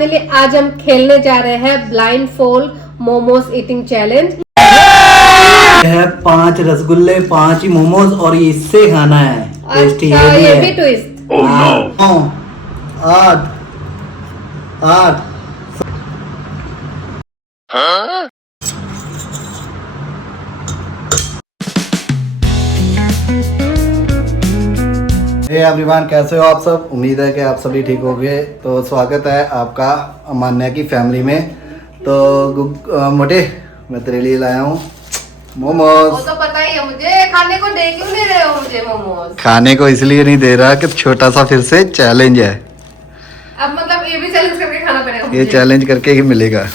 Finally आज हम खेलने जा रहे हैं blind fold momos eating challenge. है 5 रसगुल्ले 5 ही मोमोज और इससे खाना है। टेस्टी अच्छा, ये ये भी भी है। ट्विस्ट। 8 8 हे एवरीवन, कैसे हो आप सब। उम्मीद है कि आप सभी ठीक होंगे। तो स्वागत है आपका अमान्या की फैमिली में। तो मोटे मैं तेरे लिए लाया हूँ मोमोज। वो तो पता ही है मुझे, खाने को दे क्यों नहीं रहे हो मुझे मोमोज? खाने को इसलिए नहीं दे रहा कि छोटा सा फिर से चैलेंज है। अब मतलब ये भी चैलेंज करके खाना पड़ेगा ये मुझे। चैलेंज करके ही मिलेगा।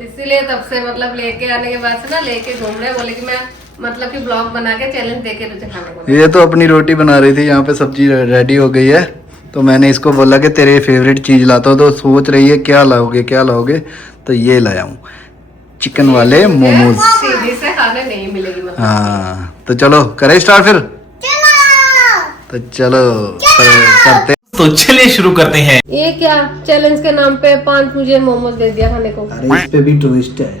इसीलिए तब से मतलब लेके आने के बाद से ना लेके घूम रहे, बोले कि मैं मतलब कि ब्लॉग बना के चैलेंज देके तुझे खाने को। ये तो अपनी रोटी बना रही थी, यहाँ पे सब्जी रेडी हो गई है। तो मैंने इसको बोला कि तेरे फेवरेट चीज़ लाता हूँ। तो सोच रही है क्या लाओगे क्या लाओगे। तो ये लाया हूँ चिकन वाले मोमोज। सीधी से खाने नहीं मिलेगी मतलब। हाँ तो चलो करें स्टार्ट फिर। तो चलो करते। तो चलिए शुरू करते हैं। ये क्या चैलेंज के नाम पे 5 मुझे मोमोज दे दिया खाने को। अरे इस पे भी ट्विस्ट है,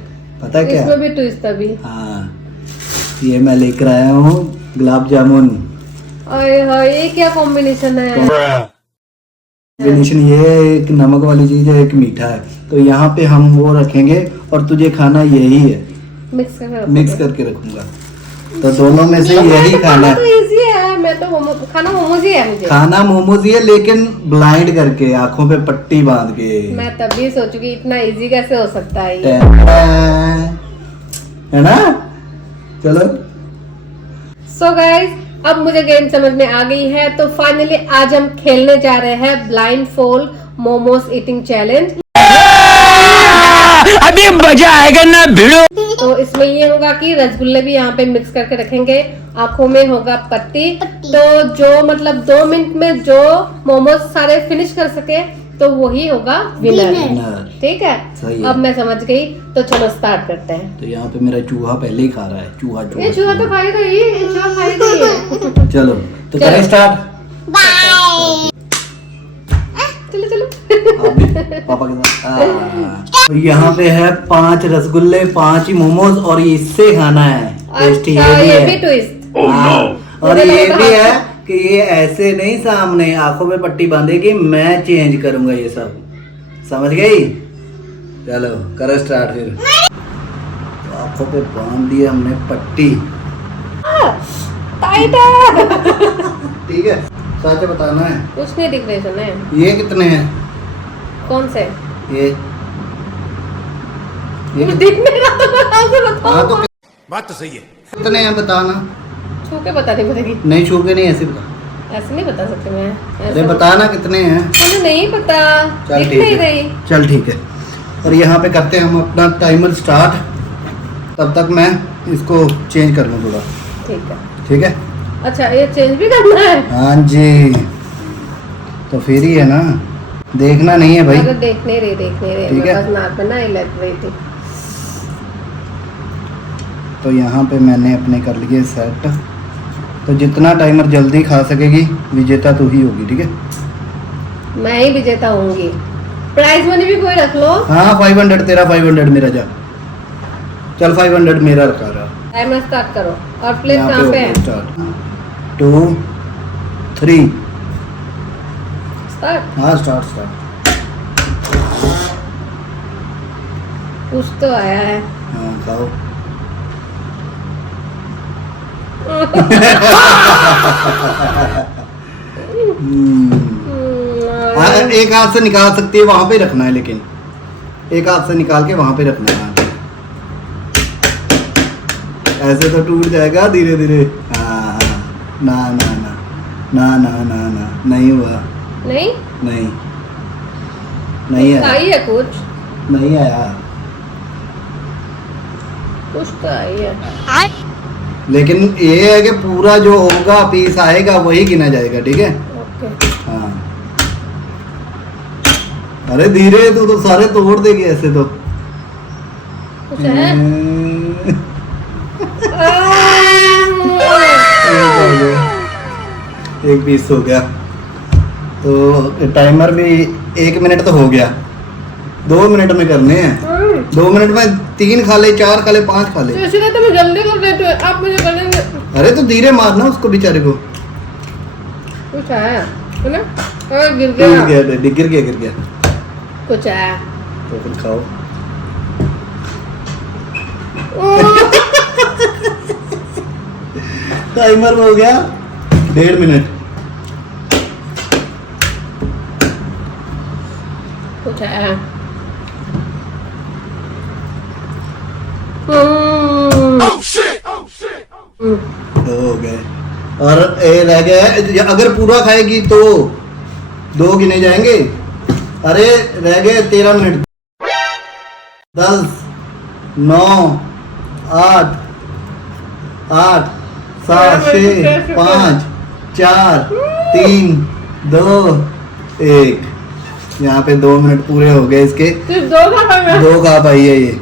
पता है क्या। इसमें भी ट्विस्ट अभी। हाँ ये मैं लेकर आया हूँ गुलाब जामुन। अरे हाँ, ये क्या कॉम्बिनेशन है? कॉम्बिनेशन ये है, एक नमक वाली चीज है एक मीठा है। तो यहाँ पे हम वो रखेंगे और तुझे खाना यही है। मिक्स करके रखूंगा। तो दोनों में से यही खाना है। तो इजी है, मैं तो खाना मोमोज ही है मुझे। खाना मोमोज ही है लेकिन ब्लाइंड करके, आंखों पे पट्टी बांध के। मैं तभी सोचूंगी इतना इजी कैसे हो सकता है ये। है ना। चलो सो गाइज अब मुझे गेम समझ में आ गई है। तो फाइनली आज हम खेलने जा रहे हैं blind fold momos eating challenge. अभी मजा आएगा ना भिड़ो। तो इसमें ये होगा कि रसगुल्ले भी यहाँ पे मिक्स करके रखेंगे, आंखों में होगा पत्ती। तो जो मतलब 2 मिनट में जो मोमोज सारे फिनिश कर सके तो वही होगा विनर। ठीक है, सही है। अब मैं समझ गई। तो चलो स्टार्ट करते हैं। तो यहाँ पे मेरा चूहा पहले ही खा रहा है। चूहा ये चूहा तो खाएगा ही, ये चूहा खाएगा ही। चलो तो चलो। करें स्टार्ट। चलो चलो। आप भी पापा के साथ। तो यहाँ पे है 5 रसगुल्ले 5 ही मोमोज और इससे खाना है। टेस्टी अच्छा, ये ये भी भी है। ट्विस्ट। और ये भी है कि ये ऐसे नहीं सामने आंखों पे पट्टी बांधेगी, मैं चेंज करूंगा ये सब। समझ गई। चलो करो स्टार्ट फिर। तो आंखों पे बांध दिया हमने पट्टी। टाइट है। ठीक है, सच बताना है। कुछ नहीं दिख रहे सुने। ये कितने हैं। कौन से? ये दिख नहीं रहा तो कहाँ से बताऊं? हाँ तो बात तो सही है। कितने हैं बताना। छू के बतानी पड़ेगी। नहीं छू के नहीं, ऐसे बता। ऐसे नहीं बता सकते मैं। अरे ऐसा बताना कितने हैं। मुझे नहीं पता, चल दिख ठीक नहीं है, रही। चल ठीक है। और यहाँ पे करते हैं हम अपना टाइमर स्टार्ट। तब तक मैं इसको चेंज कर लूँ थोड़ा। ठीक है। ठीक है। अच्छा ये चेंज भी करना है? हाँ जी, तो फिर ही है ना, देखना नहीं है भाई। अगर देख नहीं रही ठीक है। मैं बस नाक पे ना ही लग रही थी। तो यहाँ पे मैंने अपने कर लिए सेट। तो जितना टाइमर जल्दी खा सकेगी विजेता तू ही होगी। ठीक है। मैं ही विजेता होंगी। प्राइज मनी भी कोई रख लो। हाँ 500 तेरा, 500 मेरा। जा चल 500 मेरा रखा रहा। टाइमर स्टार्ट करो। और प्लेट कहाँ पे है? स्टार्ट 2 3। स्टार्ट। हाँ स्टार्ट। कुछ तो आया है। हाँ खाओ। एक हाथ से निकाल सकती है, वहां पे रखना है। लेकिन एक हाथ से निकाल के वहां पे रखना है। ऐसे तो टूट जाएगा धीरे धीरे। हाँ ना ना ना ना ना ना ना नहीं हुआ। नहीं नहीं नहीं आया। आई है कुछ। नहीं आया। कुछ तो आई है। लेकिन ये है कि पूरा जो होगा पीस आएगा वही गिना जाएगा। ठीक है। ओके। हाँ अरे धीरे, तू तो सारे तोड़ देगी ऐसे तो। कुछ है? एक पीस हो गया। तो टाइमर भी 1 मिनट तो हो गया, 2 मिनट में करने हैं। 2 मिनट में 3 खा ले, 4 खा ले, 5 खा ले। तो इसलिए तो मैं जल्दी कर देती हूँ, आप मुझे कर देंगे। अरे तो धीरे मारना उसको बेचारे को। कुछ आया है ना? गिर गिर गया। गया गिर गया। कुछ आया। तो फिर खाओ। टाइमर हो गया 1.5 मिनट। कुछ आया। दो हो गए और ए रह गया। अगर पूरा खाएगी तो 2 गिने जाएंगे। अरे रह गए 13 मिनट। 10 9 8 8 7 6 5 4 3 2 1। यहाँ पे 2 मिनट पूरे हो गए इसके। सिर्फ 2 खा पाएगा। 2 खा पाई है ये।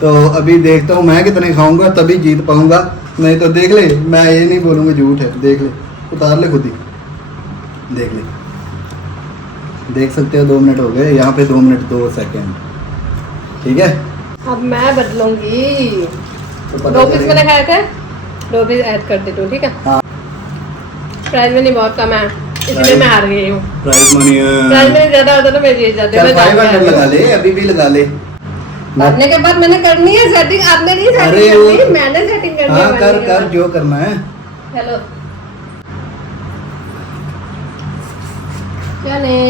तो अभी देखता हूँ मैं कितने खाऊंगा तभी जीत पाऊंगा, नहीं तो देख ले। मैं ये नहीं बोलूंगा झूठ है, देख ले, उतार ले खुद ही, देख ले। देख सकते हो 2 मिनट हो गए। यहाँ पे 2 मिनट 2 सेकंड। ठीक है, अब मैं बदलूंगी। तो पता 2 पीस चलेगा। मैंने खाए थे, 2 पीस ऐड कर देती हूँ। ठीक है, हाँ। प्राइस मनी बहुत कम है इसलिए मैं हार गई हूँ। प्राइस मनी प्राइस मनी ज्यादा होता तो मैं जीत जाती। चल मैं 500 लगा ले, अभी भी लगा ले। करने के बाद मैंने करनी है सेटिंग। आपने नहीं अरे सेटिंग वो- करनी, मैंने सेटिंग करनी है। हाँ कर कर जो करना है। हेलो चले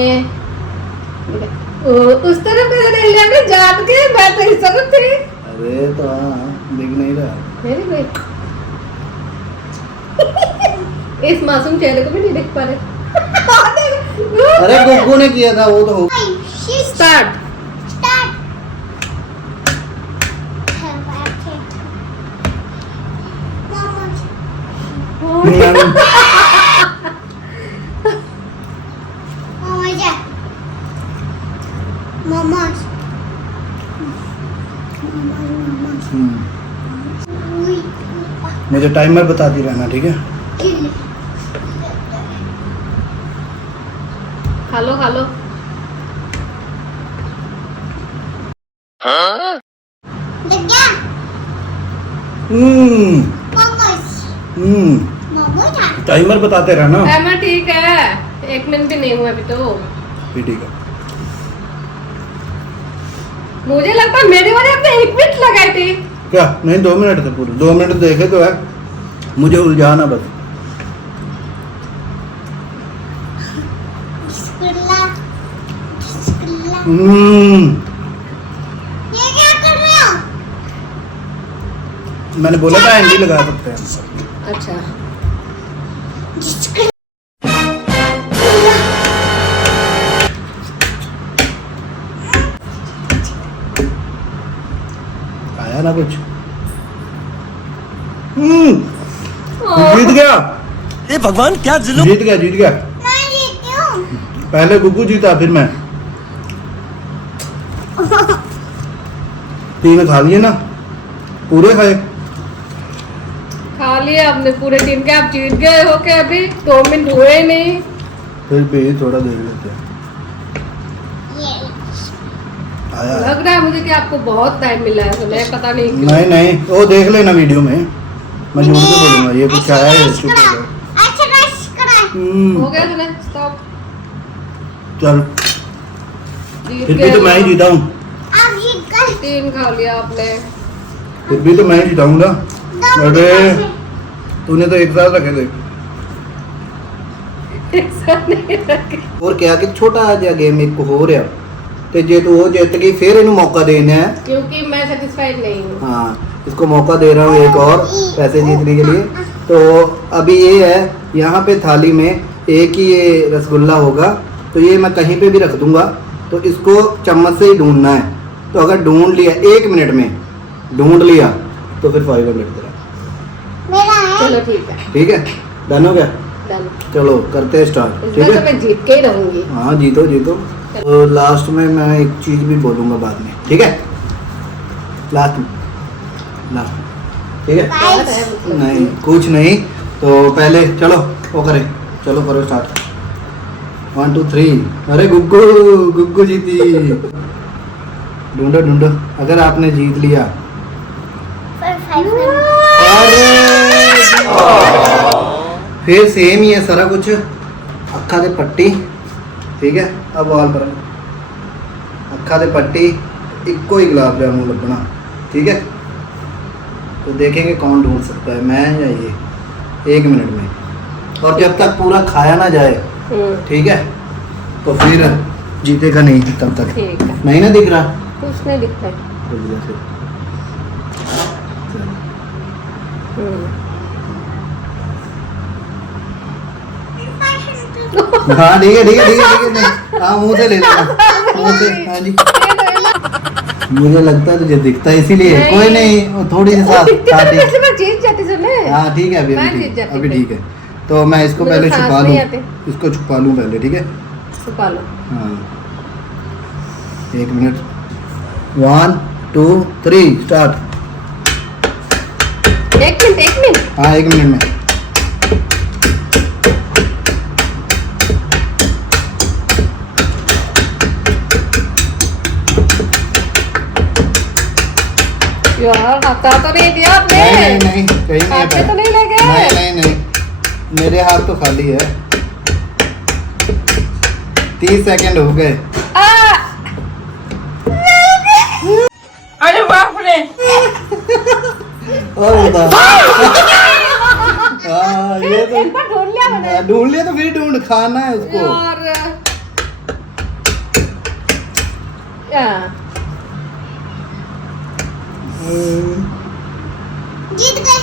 उस तरफ कैसे नहीं लिया मैं जान के, मैं तो इस तरफ थी। अरे तो हाँ दिख नहीं रहा। मेरी कोई इस मासूम चेहरे को भी नहीं देख पा रहे। अरे गुग्गू ने किया था वो तो हो। स्टार्ट। मुझे टाइमर बताती रहना, ठीक है? खा लो खा लो। टाइमर बताते रहना। टाइमर ठीक है, 1 मिनट भी नहीं हुआ अभी तो। भी ठीक है। मुझे लगता है मेरे वाले आपने 1 मिनट लगाई थी। क्या नहीं 2 मिनट थे पूरे। 2 मिनट देखे तो है, मुझे उलझाना बस। ये क्या कर रहे हो? मैंने बोला था हैंडी लगा सकते हैं। अच्छा आया ना कुछ। जीत गया। ये भगवान क्या जुल्म। जीत गया जीत गया। मैं जीती हूँ। पहले गुग्गू जीता फिर मैं। 3 खा लिए ना, पूरे खाए। खा लिया आपने पूरे टीम के, आप जीत गए हो के अभी 2 मिनट हुए नहीं। फिर भी थोड़ा देख लेते हैं। आया लग रहा है मुझे कि आपको बहुत टाइम मिला है, तो मैं पता नहीं क्यों। नहीं नहीं वो देख लेना वीडियो में। मैं झूठ के बोलूंगा ये कुछ आया है चुप हो जाओ। हो गया तुम्हें स्टॉप। चल जीत फिर भी तो मैं ही जीता हूँ। आप जीत गए। 3 खा लिया आपने। फिर भी तो मैं ही जीताऊंगा। अरे तूने तो एक साथ रखे थे। और क्या कि छोटा आ जा गेम एक हो रहा ते जे तू वो जीत गई फिर इन्हें मौका देना है। क्योंकि मैं सेटिस्फाइड नहीं हूँ। हाँ इसको मौका दे रहा हूँ एक और पैसे जीतने के लिए। तो अभी ये है यहाँ पे थाली में एक ही ये रसगुल्ला होगा, तो ये मैं कहीं पे भी रख दूंगा। तो इसको चम्मच से ही ढूंढना है। तो अगर ढूंढ लिया 1 मिनट में ढूंढ लिया तो फिर 500 तेरा। मेरा है। चलो ठीक है, ठीक है डन हो गया। डन। चलो करते हैं स्टार्ट। इस ठीक बार है तो मैं जीत के ही रहूंगी। हाँ जीतो जीतो। तो लास्ट में मैं एक चीज भी बोलूंगा बाद में, ठीक है? लास्ट में ठीक है? बात है मतलब। नहीं कुछ नहीं। तो पहले चलो वो करें, चलो करो स्टार्ट। 1 2 3। अरे गुग्गू गुग्गू जीती। ढूंढो ढूंढो अगर आपने जीत लिया। अरे फिर सेम ही है सारा कुछ। अखा दे पट्टी ठीक है। अब वाल पर अखा दे पट्टी इको ही गुलाब जामुन लगना ठीक है। तो देखेंगे कौन ढूंढ सकता है, मैं या ये। 1 मिनट में, और जब तक पूरा खाया ना जाए ठीक है तो फिर जीतेगा नहीं तब तक। ठीक है। नहीं ना दिख रहा कुछ नहीं दिखता है। हाँ ठीक है ठीक है ठीक है ठीक है। नहीं हाँ मुंह से ले लेना, मुंह से। हाँ जी मुझे लगता है तुझे दिखता है इसीलिए। नहीं। कोई नहीं वो थोड़ी सी साथ वैसे मैं जीत जाती सुने। हाँ ठीक है अभी मैं अभी जीत ठीक जाती अभी फिर। ठीक है। तो मैं इसको मुझे पहले सांस छुपा नहीं लूँ, आती। इसको छुपा लूँ पहले ठीक है। छुपा लो। हाँ 1 मिनट 1 2 3 स्टार्ट। 1 मिनट। हाँ 1 मिनट में। यार हफ्ता तो नहीं दिया आपने। नहीं नहीं नहीं कहीं नहीं हाथ में हटाया। तो नहीं लगे। नहीं नहीं नहीं मेरे हाथ तो खाली है। 30 सेकंड हो गए। अरे बाप रे। और बता। हाँ ये तो एक बार ढूंढ लिया मैंने। ढूंढ लिया तो फिर ढूंढ खाना है उसको। और या, जीत गए।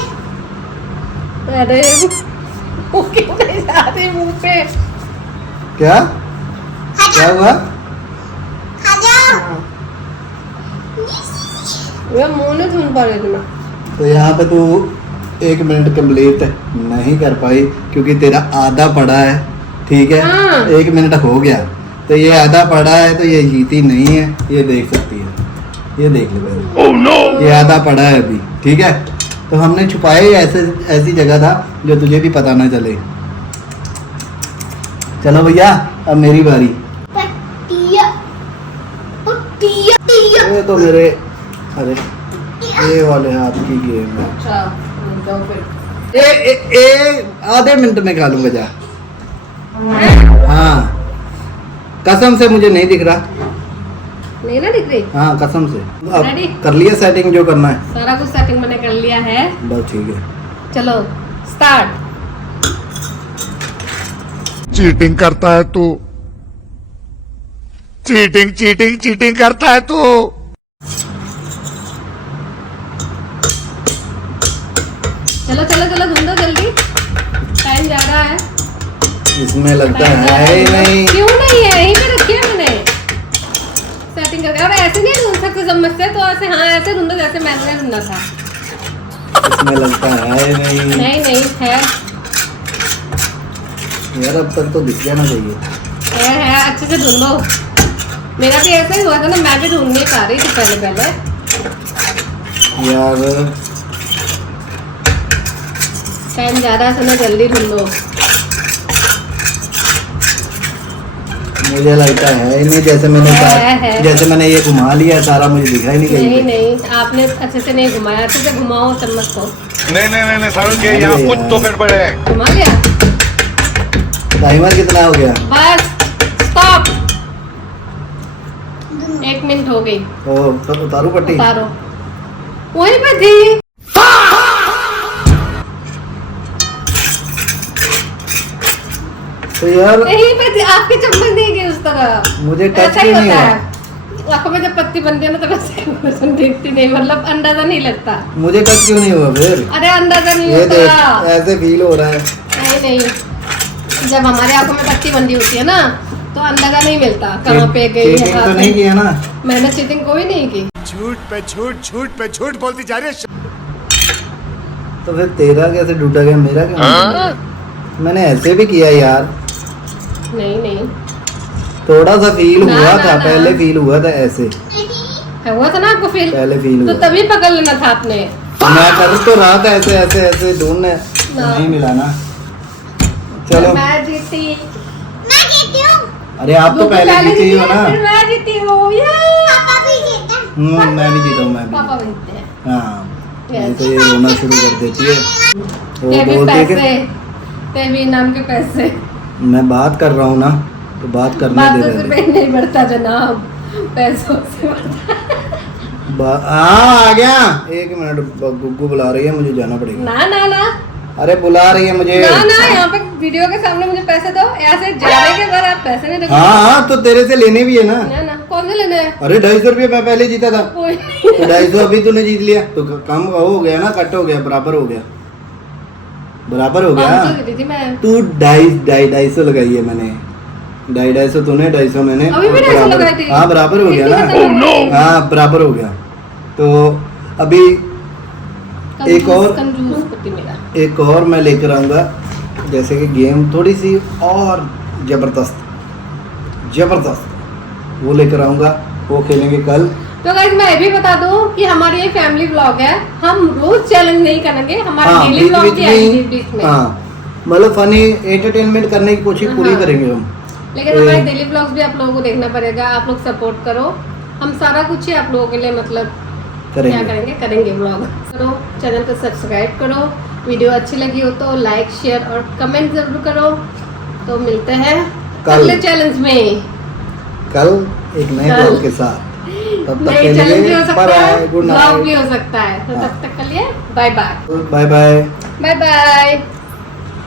अरे वो क्यों नहीं जाते मुंह पे। क्या क्या हुआ? खा जाओ। वो मुंह नहीं ढूंढ पा रही थी मैं। तो यहाँ पे तू 1 मिनट कंप्लीट नहीं कर पाई क्योंकि तेरा आधा पड़ा है ठीक है। हाँ। 1 मिनट हो गया तो ये आधा पड़ा है तो ये जीती नहीं है। ये देख सकती है, ये देख ले पहले। Oh no! ये आधा पड़ा है अभी ठीक है। तो हमने छुपाए ऐसे ऐसी जगह था जो तुझे भी पता ना चले। चलो भैया अब मेरी बारी। पट्टिया पट्टिया पट्टिया। ये तो मेरे अरे ये वाले हाथ की गेम है। अच्छा जाओ फिर। आधे मिनट में खा लूंगा जा। हाँ कसम से मुझे नहीं दिख रहा। नहीं ना दिख रही। हाँ कसम से। अब Ready? कर लिया सेटिंग जो करना है। सारा कुछ सेटिंग मैंने कर लिया है। बस ठीक है। चलो स्टार्ट। चीटिंग करता है तू। चीटिंग चीटिंग चीटिंग करता है तू। चलो चलो चलो ढूंढो जल्दी, टाइम जा रहा है। इसमें लगता टाइम जा रहा है ही नहीं। क्यों नहीं है, यहीं पे रखी है मैंने सेटिंग करके। और ऐसे नहीं ढूंढ सकते चम्मच से, तो ऐसे हाँ ऐसे ढूंढो जैसे मैंने ढूंढा था। इसमें लगता है ही नहीं। नहीं नहीं है यार अब तक तो दिख जाना चाहिए। है अच्छे से ढूंढो। मेरा भी ऐसा ही हुआ था ना, मैं भी ढूंढ नहीं पा रही थी पहले पहले। यार टाइम जा रहा है ना, जल्दी ढूंढो। मुझे लगता है ही नहीं। जैसे मैंने है। जैसे मैंने ये घुमा लिया सारा, मुझे दिखा ही नहीं नहीं कहीं पे। नहीं आपने अच्छे से नहीं घुमाया, अच्छे से घुमाओ चम्मच को। नहीं सारुण के यहाँ कुछ तो गड़बड़ है। घुमा लिया। टाइमर कितना हो गया? Bus stop. 1 मिनट हो गई। ओ तो उतारू पट्टी। उतारो। वहीं पे थी। तो यार यहीं पे थी, आपकी चम्मच नहीं गई उस तरह। मुझे टच ऐसा क्यों ही नहीं होता हुआ? है। आंखों में जब पत्ती बनती है ना तो वैसे दिखती नहीं, मतलब अंदाजा नहीं लगता। मुझे टच क्यों नहीं हुआ फिर? अरे अंदाजा नहीं ये देख होता। ऐसे फील हो रहा है। नहीं नहीं, जब हमारे आंखों में पट्टी बंधी होती है ना तो अंदाजा नहीं मिलता कहाँ पे गई है। चीटिंग तो कहाँ नहीं पे- किया ना? मैंने चीटिंग कोई नहीं की। झूठ पे झूठ झूठ पे झूठ बोलती जा रही है। तो फिर तेरा कैसे टूटा गया, मेरा क्यों नहीं टूटा? मैंने ऐसे भी किया यार। नहीं नहीं थोड़ा सा फील ना, हुआ ना, था ना। पहले, फील हुआ था ऐसे हुआ था ना आपको फील, पहले फील तो हुआ। तभी पकड़ लेना था आपने। मैं कर तो रहा था ऐसे ऐसे ऐसे ढूंढने, तो ना। नहीं मिला ना। चलो मैं जीती। मैं जीती हूँ। अरे आप तो पहले जीते ही हो ना। फिर मैं जीती हूँ या पापा भी जीता मैं भी जीता हूँ, मैं भी पापा जीता जीतते हैं। हूँ। हाँ नहीं तो ये रोना शुरू कर देती है। वो ते भी बोलती है पैसे, कि ते भी इनाम के पैसे। मैं बात कर रहा हूँ ना, तो बात करने बात दे तो रहे सिर्फ थे। नहीं बढ़ता जनाब, पैसों से बढ़ता। आ गया। 1 मिनट, गुग्गू बुला रही है, मुझे जाना पड़ेगा। ना ना ना अरे बुला रही है मुझे। ना ना, यहाँ पे वीडियो के सामने मुझे पैसे दो, ऐसे जाने के बाद आप पैसे नहीं दोगे। हाँ तो तेरे से लेने भी है ना। ना ना, कौन से लेने हैं? अरे 250 रुपये मैं पहले जीता था, कोई नहीं। तो 250 अभी तूने जीत लिया, तो कम हो गया ना, कट हो गया, बराबर हो गया, बराबर हो 500 गया। की थी मैं। तू 250 लगाई है मैंने, 250 तूने, 250 मैंने, अभी भी 250 बराबर- लगाई थी। हाँ बराबर हो गया ना। हाँ बराबर हो गया। तो अभी एक और- कंजूस पति मेरा। एक और मैं लेकर आऊंगा, जैसे कि गेम थोड़ी सी और जबरदस्त वो लेकर आऊंगा, वो खेलेंगे कल। तो गाइस मैं ये भी बता दूं कि हमारी ये फैमिली व्लॉग है, हम रोज चैलेंज नहीं करेंगे, हमारे हाँ डेली व्लॉग भी आएंगे बीच में। हाँ मतलब फनी एंटरटेनमेंट करने की कोशिश पूरी हाँ। करेंगे हम। लेकिन हमारे डेली व्लॉग्स भी आप लोगों को देखना पड़ेगा, आप लोग सपोर्ट करो, हम सारा कुछ ही आप लोगों के लिए मतलब क्या करेंगे व्लॉग। करो, चैनल को सब्सक्राइब करो, वीडियो अच्छी लगी हो तो लाइक शेयर और कमेंट जरूर करो। तो मिलते हैं कल। अगले चैलेंज में, कल एक नए कल। ब्लॉग के साथ। तब तक नए के चैलेंज भी लिए हो सकता बाय, है, गुड व्लॉग भी नाइट, हो सकता है। तो हाँ। तब तक के लिए bye bye bye bye. Bye bye.